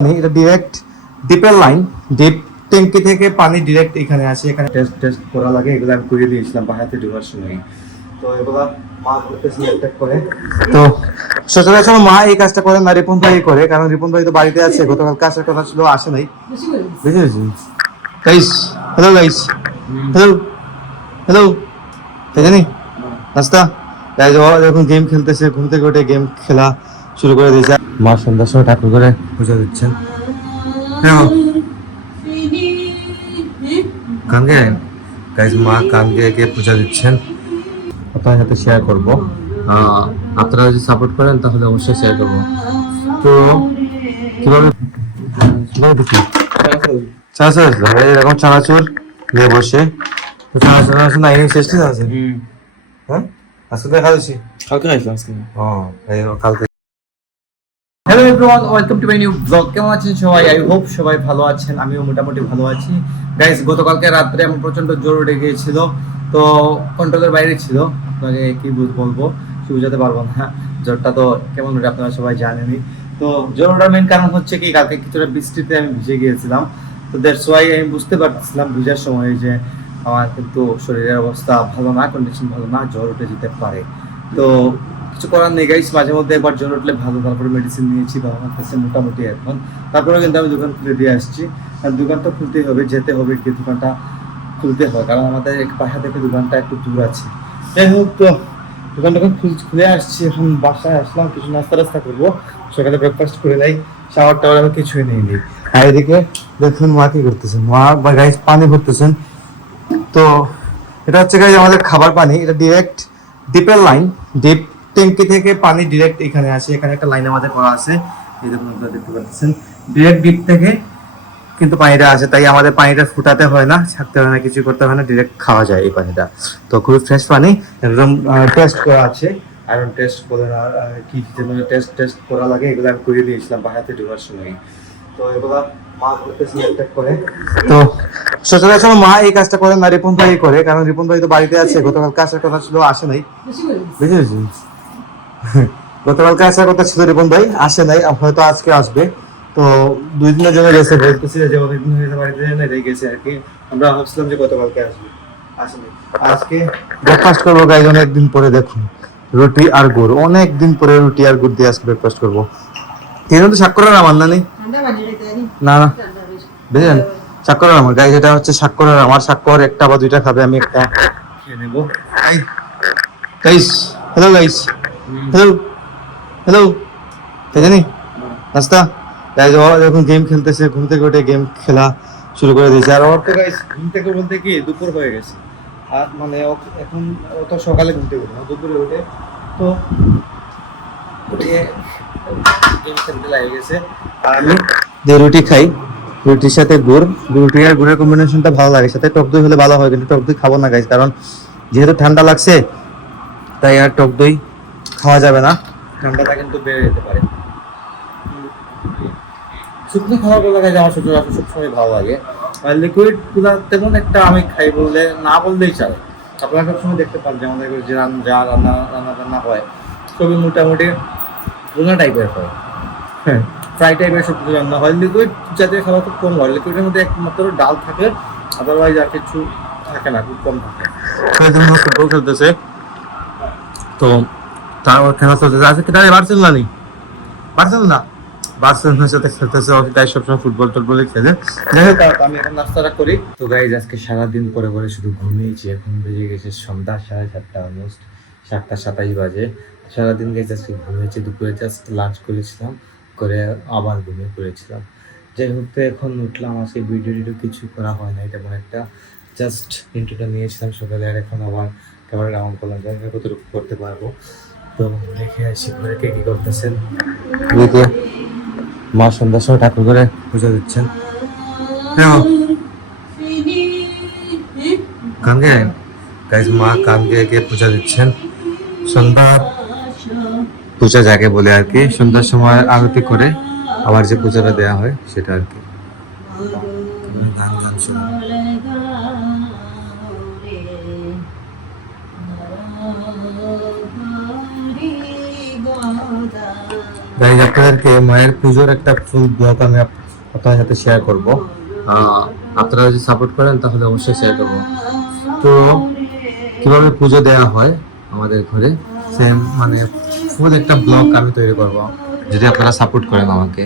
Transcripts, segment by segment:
এটা direct ডিপের line, deep ট্যাঙ্কি থেকে পানি ডিরেক্ট এখানে আসে। এখানে টেস্ট করা লাগে, এগুলো আমি করে দিয়েছিলাম বাহাতে ঢোকার সময়। তো এগুলা মা করতেছে একটা করে। তো সচরাচর মা এই কাজটা করে না, রিপন ভাই করে, কারণ রিপন ভাই তো বাড়িতে আছে। গতকাল কাজের কথা ছিল, আসে নাই। বুঝেছি guys. Hello guys, hello hello, জানি নাস্তা গাইস। ও এখন গেম খেলতেছে, ঘুম থেকে উঠে গেম খেলা শুরু করে দিয়েছে। মা সন্ধ্যার সময় ঠাকুর করে পূজা দিচ্ছেন। হ্যাঁ গানগে গাইস, মা গানগে কে পূজা দিচ্ছেন, আপনার সাথে শেয়ার করবো। আপনারা যদি সাপোর্ট করেন তাহলে অবশ্যই শেয়ার করবো। তো কিভাবে কিভাবে দেখি চানাচুর, এরকম চানাচুর নিয়ে বসে চানাচুর না ইনিং শেষ আছে। হ্যাঁ আজকে দেখা যাচ্ছি, কালকে আসলাম আজকে। কালকে। Hello everyone, welcome to my new blog. কেমন আছেন সবাই? আই হোপ সবাই ভালো আছেন, আমিও মোটামুটি ভালো আছি। গাইস, গতকালকে রাত্রে আমার প্রচন্ড জ্বর উঠে গিয়েছিল, তো কন্ট্রোলের বাইরে ছিল। আপনাকে কি বলবো, বুঝাতে পারবো না। জ্বরটা তো কেমন ওঠে আপনারা সবাই জানেনই। তো জ্বর ওঠার মেন কারণ হচ্ছে কি, কালকে কিছুটা বৃষ্টিতে আমি ভিজে গিয়েছিলাম। তো দ্যাটস ওয়াই আমি বুঝতে পারছিলাম ভিজার সময় যে আমার কিন্তু শরীরের অবস্থা ভালো না, কন্ডিশন ভালো না, জ্বর উঠে যেতে পারে। তো কিছু করার নেই গাইস, মাঝে মধ্যে একবার জ্বর উঠলে ভালো, তারপরে মেডিসিন নিয়েছি বা আমার কাছে মোটামুটি এখন। তারপরে কিন্তু আমি দোকান খুলে দিয়ে আসছি, আর দোকান তো খুলতেই হবে, যেতে হবে, কি দোকানটা খুলতে হয়, কারণ আমাদের এক পাশা থেকে দোকানটা একটু দূর আছে। যাই হোক, তো দোকানটা খুলে আসছি, এখন বাসায় আসলাম, কিছু নাস্তা টাস্তা করবো। সকালে ব্রেকফাস্ট করে নেই, শাওয়ার টাওয়ার আমি কিছুই নেইনি। আর এদিকে দেখুন মা কি করতেছেন, মা বা গাইস পানি ভরতেছেন। তো এটা হচ্ছে গাইস আমাদের খাবার পানি, এটা ডিরেক্ট ডিপের লাইন, ডিপ ট্যাঙ্কি থেকে পানি ডিরেক্ট এখানে আসে। এখানে একটা লাইন আমাদের করা আছে, এই দেখুন আপনারা দেখতে পাচ্ছেন, ডিরেক্ট ডিপ থেকে কিন্তু পানিটা আসে। তাই আমাদের পানিটা ফুটাতে হয় না, ছাড়তে হয় না, কিছু করতে হয় না, ডিরেক্ট খাওয়া যায় এই পানিটা। তো খুবই ফ্রেশ পানি, একদম টেস্ট করা আছে। আয়রন টেস্ট করে না, কি টেস্ট করা লাগে, এগুলো আমি করে দিয়েছিলাম বাহাতে ঢোকার সময়। তো এগুলা মা করতেছে একটা করে। তো সচরাচর মা এই কাজটা করে না, রিপন ভাই করে, কারণ রিপন ভাই তো বাড়িতে আছে। গতকাল কাজের কথা ছিল, আসে নাই। বুঝেছি গতকালকে আসার কথা ছিল, রিপন ভাই আসে নাই, হয়তো আজকে আসবে। তো 2 দিনের জন্য গেছে, বলতেছি যে অনেকদিন হয়ে বাড়িতে গেছে আর কি। আমরা ভাবছিলাম যে গতকালকে আসবে, আসেনি। আজকে ব্রেকফাস্ট করবো গাইজ অনেকদিন পরে। দেখুন রুটি আর গুড়, অনেকদিন পরে রুটি আর গুড় দিয়ে আজকে ব্রেকফাস্ট করবো। কিন্তু স্বাক্ষরের আমার না নেই, না না বুঝলেন, স্বাক্ষরের আমার গাইজ, এটা হচ্ছে স্বাক্ষরের আমার। স্বাক্ষর একটা বা দুইটা খাবে, আমি একটা খেয়ে নেবো। Guys hello guys, hello hello, জানি নাস্তা গাইস। ও এখন গেম খেলতেছে, ঘুম থেকে উঠে গেম খেলা শুরু করে দিয়েছে। আর ওর তো গাইস ঘুম থেকে বলতে কি দুপুর হয়ে গেছে, আর মানে এখন ও তো সকালে ঘুম থেকে উঠে, দুপুরে উঠে তো উঠে গেম খেলতে লাগে গেছে। আর আমি যে রুটি খাই, রুটির সাথে গুড়, রুটি আর গুড়ের কম্বিনেশনটা ভালো লাগে, সাথে টক দই হলে ভালো হয়, কিন্তু টক দই খাবো না গাইস, কারণ যেহেতু ঠান্ডা লাগছে, তাই আর টক দই খাওয়া যাবে না, ঠান্ডাটা কিন্তু বেড়ে যেতে পারে। শুকনো খাবার বলা যায় আমার সচরাচর সবসময় ভালো লাগে, আর লিকুইড গুলা তেমন একটা আমি খাই বললে না বললেই চলে। আপনারা সবসময় দেখতে পান যে আমাদের যে রান্না হয় সবই মোটামুটি ভুনা টাইপের হয়, হ্যাঁ ফ্রাই টাইপের সব কিছু রান্না হয়। লিকুইড জাতীয় খাবার খুব কম হয়, লিকুইডের মধ্যে একমাত্র ডাল থাকে, আদারওয়াইজ আর কিছু থাকে না, খুব কম থাকে। ফুটবল খেলতেছে, তো তার খেলা চলতেছে। আজকে তারা বার্সেলোনা নেই, বার্সেলোনার সাথে খেলতেছে, তাই সবসময় ফুটবল টুটবলই খেলে। যাই হোক, আমি এখন নাস্তাটা করি। তো গাইজ আজকে সারাদিন পরে পরে শুধু ঘুমিয়েছি, এখন বেজে গেছে সন্ধ্যা 7:30, অলমোস্ট 7:27 বাজে। সারাদিন গাইজ আজকে ঘুমিয়েছি, দুপুরে জাস্ট লাঞ্চ করেছিলাম, করে আবার ঘুমিয়ে পড়েছিলাম। যাই হোক, তো এখন উঠলাম, আজকে ভিডিও কিছু করা হয় না, তেমন একটা, জাস্ট ইন্ট্রোটা নিয়েছিলাম সকালে, আর এখন আবার ক্যামেরাটা অন করলাম, জানি না কতটুকু করতে পারবো। তো দেখে আসি ঘরে কে কি করতেছেন। মা সন্ধ্যার সময় ঠাকুর করে পূজা দিচ্ছেন। গানগে গাইজ, মা গানগে কে পূজা দিচ্ছেন। সন্ধ্যার পূজা যাকে বলে আর কি, সন্ধ্যার সময় আরতি করে আবার যে পূজাটা দেওয়া হয় সেটা আর কি। গান গান শুনে গাইজ আপনাদেরকে মায়ের পুজোর একটা ফুল ব্লগ আমি আপনার সাথে শেয়ার করব। আপনারা যদি সাপোর্ট করেন তাহলে অবশ্যই শেয়ার করব। তো কিভাবে পুজো দেওয়া হয় আমাদের ঘরে সেম মানে ফুল একটা ব্লগ আমি তৈরি করব যদি আপনারা সাপোর্ট করেন আমাকে।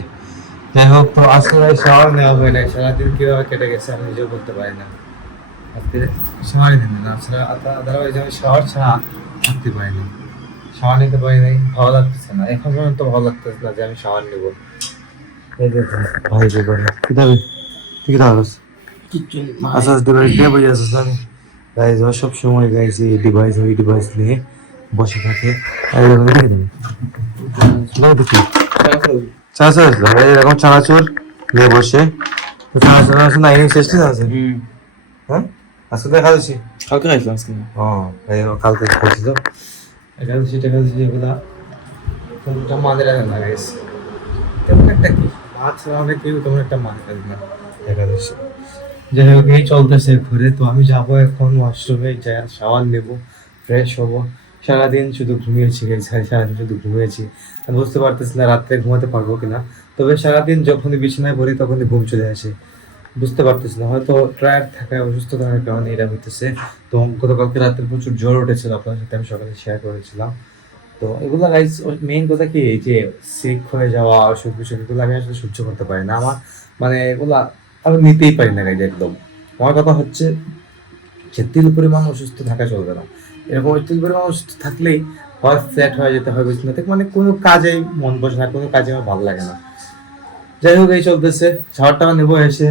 যাই হোক, তো আজকে ভাই শাওয়ার নেওয়া হয় নাই, সারাদিন কিভাবে কেটে গেছে আমি নিজেও করতে পারি না। আজকে শাওয়ারই নেন না, আদারওয়াইজ আমি শাওয়ার ছাড়া থাকতে পারি না। শাওয়ার নিতে পারি নাই, ভালো লাগতেছে না, এখন পর্যন্ত ভালো লাগতেছে না যে আমি শাওয়ার নেবো। এই যে ভাই যে করে কি দাবি ঠিক আছে আচ্ছা ডিভাইস দিয়ে বুঝে আসছিস না গাইজ। সব সময় গাইজ এই ডিভাইস নিয়ে বসে থাকে আর এরকম দেখে দিবি দেখি চানাচুর এরকম চানাচুর নিয়ে বসে চানাচুর আছে না ইনিং শেষ আছে। হ্যাঁ আজকে দেখা যাচ্ছি কালকে খাইছিলাম আজকে। কালকে খাচ্ছি তো একাদশী এগুলা কোনটা মাঝে লাগে না গাইজ। তেমন একটা কি মাছ রান্না কেউ তেমন একটা মাছ লাগে না একাদশী। যাই হোক এই চলতেছে ঘুরে। তো আমি যাবো এখন ওয়াশরুমে, যাই শাওয়ার নেবো, ফ্রেশ হবো। সারাদিন শুধু ঘুমিয়েছি গাইজ, সারাদিন শুধু ঘুমিয়েছি। আমি বুঝতে পারতেছি না রাত্রে ঘুমাতে পারবো কিনা। তবে সারাদিন যখনই বিছানায় পড়ি তখনই ঘুম চলে আসে। বুঝতে পারতেছি না, হয়তো টায়ার্ড থাকায় অসুস্থ থাকার কারণে এটা হইতেছে। তো গতকালকে রাত্রে প্রচুর জ্বর উঠেছিল, আপনার সাথে আমি সকালে শেয়ার করেছিলাম। তো এগুলো গাইজ মেইন কথা কি এই যে সিক হয়ে যাওয়া অসুখ বিসুখ এগুলো আমি আসলে সহ্য করতে পারি না। আমার মানে এগুলা আমি নিতেই পারি না গাইজ একদম। আমার কথা হচ্ছে যে তিল পরিমাণ অসুস্থ থাকা চলবে না। এরকম তিল পরিমাণ অসুস্থ থাকলেই হয় ফ্ল্যাট হয়ে যেতে হয় বুঝতে না, মানে কোনো কাজেই মন বসে না, কোনো কাজে আমার ভালো লাগে না। যাই হোক এই চলতেছে, শাওয়ারটা নেবো, এসে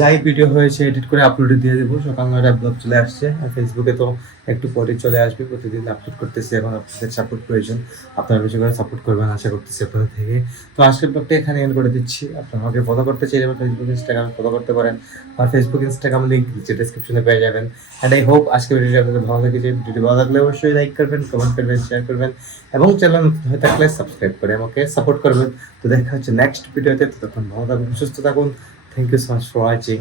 যাই ভিডিও হয়েছে এডিট করে আপলোডে দিয়ে দেবো। সকাল 9টায় ব্লগ চলে আসছে, আর ফেসবুকে তো একটু পরে চলে আসবে। প্রতিদিন আপলোড করতেছি, এখন আপনাদের সাপোর্ট প্রয়োজন, আপনারা বেশি করে সাপোর্ট করবেন আশা করতেছি আপনাদের থেকে। তো আজকের ব্লগটা এখানে এন্ড করে দিচ্ছি। আপনারা আমাকে ফলো করতে চাইলে আমার ফেসবুক ইনস্টাগ্রাম ফলো করতে পারেন, আর ফেসবুক ইনস্টাগ্রাম লিঙ্ক নিচে ডেসক্রিপশনে পেয়ে যাবেন। অ্যান্ড আই হোপ আজকের ভিডিওটি আপনাদের ভালো লেগেছে। ভিডিওটি ভালো লাগলে অবশ্যই লাইক করবেন, কমেন্ট করবেন, শেয়ার করবেন এবং চ্যানেল নতুন হয়ে থাকলে সাবস্ক্রাইব করে আমাকে সাপোর্ট করবেন। তো দেখা হচ্ছে নেক্সট ভিডিওতে, ততক্ষণ ভালো থাকুন, সুস্থ থাকুন। Thank you so much for watching.